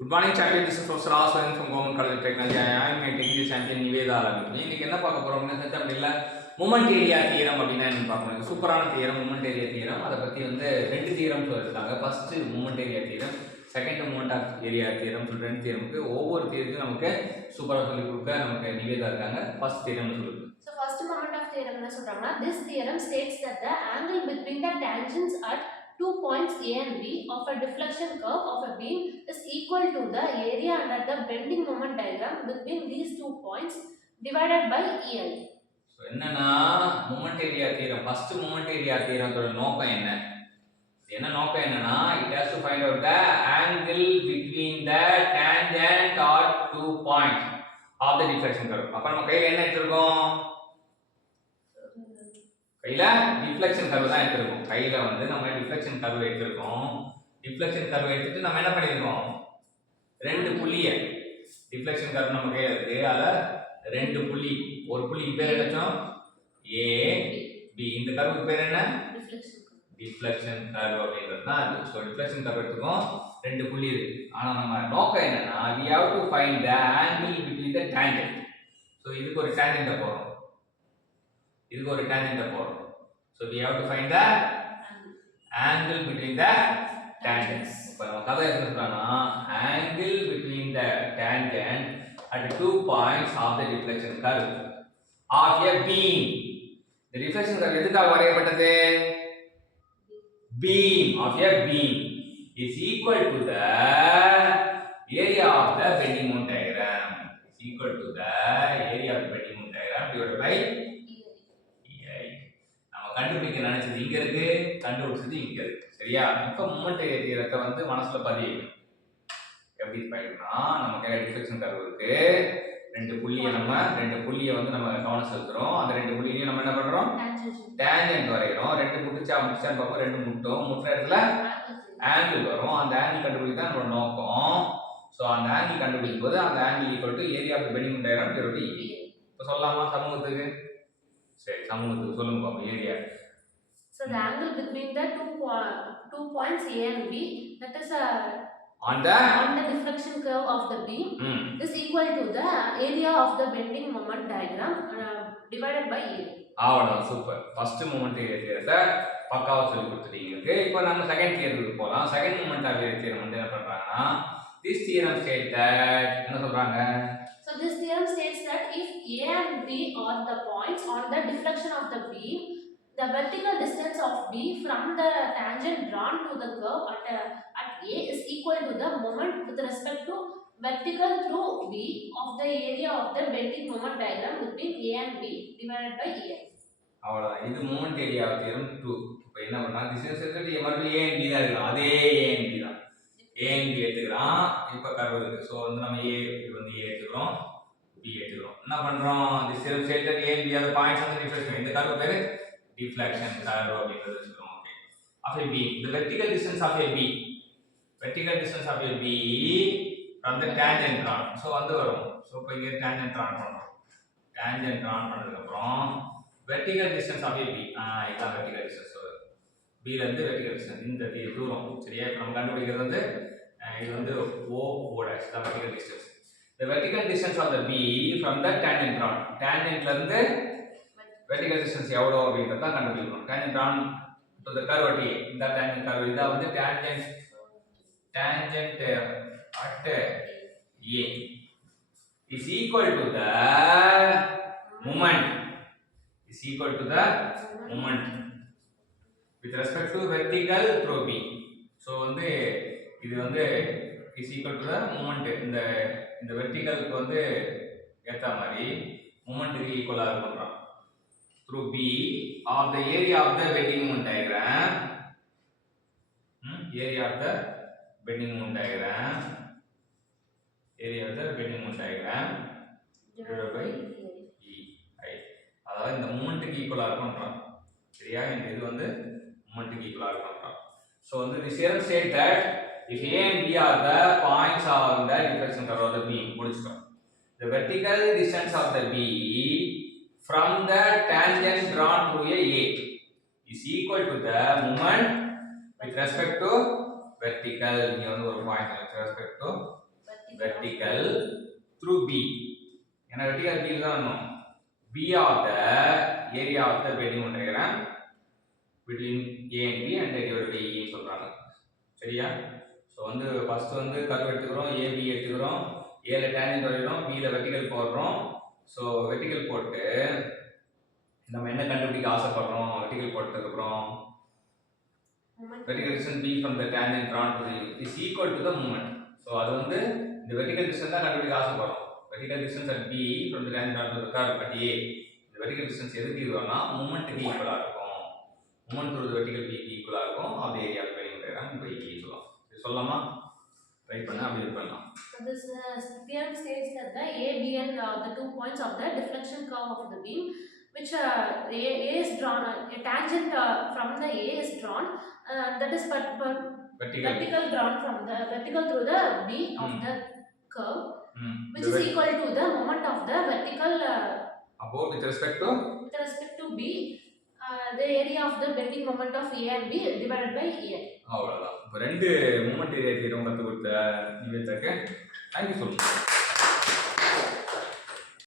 Good morning, champion. This is Professor Aswan from Government College of Technology. I am your technical champion Niveda Alami. இன்னைக்கு என்ன பார்க்க போறோம்னா அப்படில moment area theorem அப்படினா என்ன பார்க்கணும். சூப்பரான தியரம் மூமெண்ட் ஏரியா தியரம். அத பத்தி வந்து ரெண்டு தியரம் சொல்லிருக்காங்க. First moment area theorem, second moment of area theorem சொல்ற ரெண்டு தியரமுக்கு ஒவ்வொரு தியரத்துக்கும் நமக்கு சூப்பரா சொல்லி கொடுக்க நமக்கு நிவேதா இருக்காங்க. ஃபர்ஸ்ட் தியரம் சொல்லுங்க. So first moment of theorem என்ன சொல்றாங்கன்னா, this theorem states that the angle between the tangents at 2 points A and B of a deflection curve of a beam is equal to the area under the bending moment diagram between these 2 points divided by EI. So என்னன்னா moment area theorem, first moment area தியரத்தோட நோக்கம் என்ன நோக்கம் என்னன்னா, it has to find out the angle between the tangent or 2 points of the deflection curve. அப்ப நம்ம கையில என்ன எடுத்துறோம்? கையில டிஃப்ளெக்ஷன் கர்வ் தான் எடுத்துருக்கோம். கையில வந்து நம்ம டிஃப்ளெக்ஷன் கர்வ் எடுத்துருக்கோம். டிஃப்ளெக்ஷன் கர்வ் எடுத்துட்டு நம்ம என்ன பண்ணிருக்கோம்? ரெண்டு புள்ளிய டிஃப்ளெக்ஷன் கர்வ் நம்ம கையில இருக்கு. அத ரெண்டு புள்ளி, ஒரு புள்ளிக்கு பேர் என்னச்சோம்? A B. இந்த கர்வுக்கு பேர் என்ன? டிஃப்ளெக்ஷன் கர்வ் அப்படிங்கிறது தான் அது. சோ டிஃப்ளெக்ஷன் கர்வ் எடுத்துக்கோம். ரெண்டு புள்ளி இருக்கு. ஆனா நம்ம நோக்கம் என்னன்னா, we have to find the angle between the tangent. So இதுக்கு ஒரு tangent போறோம். இதுக்கு ஒரு tangent போறோம். So we have to find the angle between the tangents. இப்போ நம்ம கதை என்ன சொல்றானா, angle between the tangent at 2 points of the deflection curve of a beam. The deflection curve எதுக்காக வரையப்பட்டது? Beam of a beam is equal to the area of the bending moment diagram. Is equal to the area of the bending moment diagram divided by கண்டுபிடிக்க நினைச்சது இங்க இருக்கு, கண்டுபிடிச்சது இங்க இருக்கு. சரியா? இப்ப மூமெண்ட் ஏரியா தியரத்தை வந்து மனசுல பதிவு. எப்படி பயன்னா, நம்ம கையில டிஃப்ளெக்ஷன் கர்வ் இருக்கு. ரெண்டு புள்ளியை வந்து நம்ம கவனம் செலுத்துறோம். அந்த ரெண்டு புள்ளியையும் நம்ம என்ன பண்றோம்? டான்ஜென்ட் வரையறோம். ரெண்டு முட்டான்னு பார்ப்போம். ரெண்டு முட்டுற இடத்துல ஆங்கிள் வரும். அந்த ஆங்கிள் கண்டுபிடிக்க தான் நம்மளோட நோக்கம். சோ அந்த ஆங்கிள் கண்டுபிடிக்கும் போது அந்த angle equal to area of the bending diagram divided by E. இப்ப சொல்லலாமா சமூகத்துக்கு? சரி, சமூகத்துக்கு சொல்லுங்க பாப்போம் area. So the angle between the two points A and B, that is on the deflection curve of the beam is equal to the area of the bending moment diagram divided by A. அவ்வளவுதான், super. First moment area தியரத்தை பக்காவா சொல்லி கொடுத்துட்டீங்க. இப்போ நம்ம second தியரத்துக்கு போலாம். Second moment of area theorem வந்து என்ன பண்றாங்கன்னா, this theorem states that என்ன சொல்றாங்க? So this theorem states that if A and B are the points on the deflection of the beam, the vertical distance of B from the tangent drawn to the curve at A is equal to the moment with respect to vertical through B of the area of the bending moment diagram between A and B divided by EI. அவ்வளவுதான். இது moment area theorem 2. இப்போ என்ன பண்ணா, distance எடுத்துட்டு மறுபடியும் A and B தான் இருக்கு. அதே A and B தான். A and B எடுத்துக்கிறோம். இப்போ கர்வ் இருக்கு. சோ வந்து நம்ம A இது வந்து A எடுத்துக்கிறோம், B எடுத்துக்கிறோம். என்ன பண்றோம்? this theorem states that A and B are the points on the deflection. இந்த கர்வ் பேரு deflection curve அப்படிங்கிறது சொல்றோம். Okay. of a beam, the vertical distance of a beam from the tangent drawn. So வந்து வரும். So இப்போ இங்க tangent drawn பண்றோம். tangent drawn பண்ணதுக்கு அப்புறம் vertical distance of a beam, இதான் vertical distance. B ல இருந்து vertical distance இந்த தூரம். சரியா? இப்போ நம்ம கண்டுபிடிக்கிறது வந்து இது வந்து O' தான் vertical distance. The vertical distance of the B from the tangent drawn. tangent ல இருந்து vertical distance எவ்வளவு அப்படிங்கறத தான் கண்டுபிடிக்கணும். tangent drawn to the curve at A. இந்த tangent curve இத வந்து tangent at A is equal to the moment with respect to vertical through B. So வந்து இது வந்து is equal to the moment. இந்த வெர்டிகலுக்கு வந்து ஏத்த மாதிரி மொமெண்ட்க்கு ஈக்குவலா இருக்கும்ன்றோம். through B of the area of the bending moment diagram. area of the bending moment diagram divided by EI. அதாவது இந்த மொமெண்ட்க்கு ஈக்குவலா இருக்கும்ன்றோம். சரியா? இந்த இது வந்து மொமெண்ட்க்கு ஈக்குவலா இருக்கும்ன்றோம். சோ வந்து this theorem states that if A and B are the points on the deflection curve of the beam, முடிச்சிட்டோம். The vertical distance of the B from the tangent drawn through a is equal to the moment with respect to vertical. இங்க வந்து ஒரு point with respect to vertical through B. ஏன்னா vertical B தான் வரணும். B of the area of the bending diagram between A and B and divided by E சொல்றாங்க. சரியா? So வந்து first வந்து கர்வ் எடுத்துக்கிறோம், AB எடுத்துக்கிறோம், Aல டேஞ்சன்ட் வரைகிறோம், Bல வெர்டிகல் போடுறோம். ஸோ வெர்டிகல் போட்டு நம்ம என்ன கண்டுபிடிக்க ஆசைப்படுறோம்? வெர்டிகல் போட்டதுக்கு அப்புறம் vertical distance B from the tangent drawn to the is equal to the moment. So அது வந்து இந்த vertical distance தான் கண்டுபிடிக்க ஆசைப்படுறோம். Vertical distance at B from the tangent drawn to the curve at A. இந்த vertical distance எதுக்கு ஈக்குவல்னா மூமெண்ட்டுக்கு ஈக்குவலா இருக்கும். Moment through the vertical B க்கு ஈக்குவலா இருக்கும். அந்த area bending diagram by E சொல்லலாம். இது சொல்லலாமா? ட்ரை பண்ண அப்படி பண்ணலாம். So this theorem states that the A, B and the 2 points of the deflection curve of the beam, which A is drawn, a tangent from the A is drawn, that is vertical drawn from the vertical through the B of the curve, which is equal to the moment of the vertical above with respect to B, the area of the bending moment of A and B divided by A. அவ்வளவுதான். இப்போ ரெண்டு moment area theorem கற்றுக் கொடுத்த நிவேதாக்கு thank you சொல்லுங்கள்.